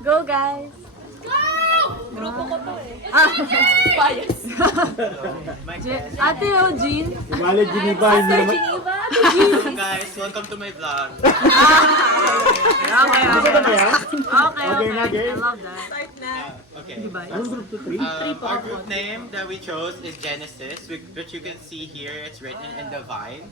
Go, guys! Grupo ko to eh. Bias. Ate Eugene. Bale, Geneva, hindi naman. Geneva. Guys, welcome to my vlog. Okay, Gusto ka na yan? Okay, Okay na, okay. I game? love that. Okay. Anong group to 3? Our group name that we chose is Genesis, which you can see here. It's written in the vine.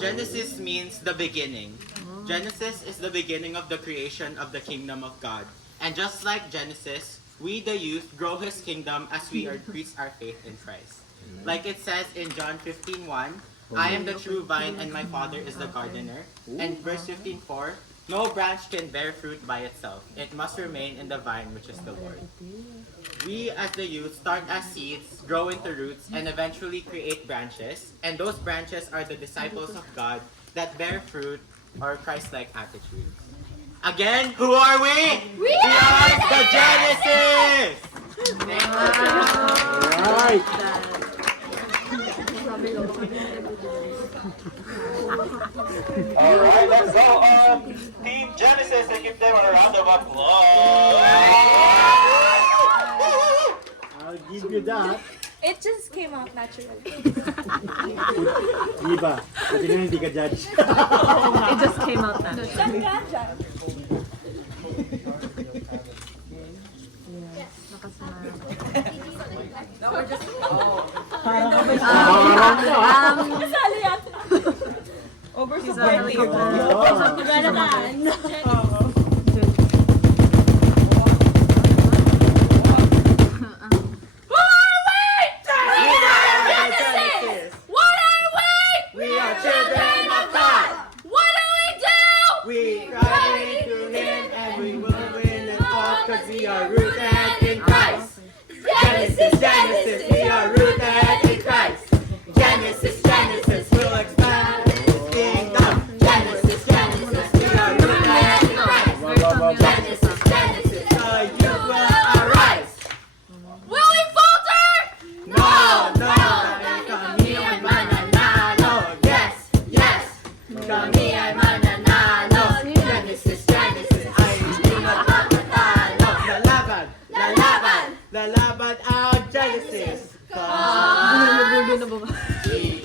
Genesis means the beginning. Genesis is the beginning of the creation of the kingdom of God. And just like Genesis, we the youth grow His kingdom as we increase our faith in Christ. Like it says in John 15:1, I am the true vine and my Father is the gardener. And verse 15:4, no branch can bear fruit by itself. It must remain in the vine, which is the Lord. We as the youth start as seeds, grow into roots, and eventually create branches. And those branches are the disciples of God that bear fruit or Christ-like attitudes. Again, who are we? We are the Genesis! Alright. Alright, let's go Team Genesis and give them a round of applause! I'll give you that. It just came out naturally. Di ba? Kasi nga hindi ka judge. It just came out na. Saan ka dyan? Kasali yan. Sorry. Ganaman. We are children of God! What do we do? We cry to Him and we will win it all cause we are rooted in Christ! Genesis, Genesis, we are rooted in Christ! Genesis, Genesis, we'll expand His kingdom! Genesis, Genesis, we are rooted in Christ! Genesis, Genesis, the youth will arise! Will we falter? No, no, kami ay mananalo! Yes, yes, kami ay mananalo! Genesis, Genesis, ay hindi magpapatalo! Lalaban, lalaban, lalaban ang Genesis! Bulo na ba? We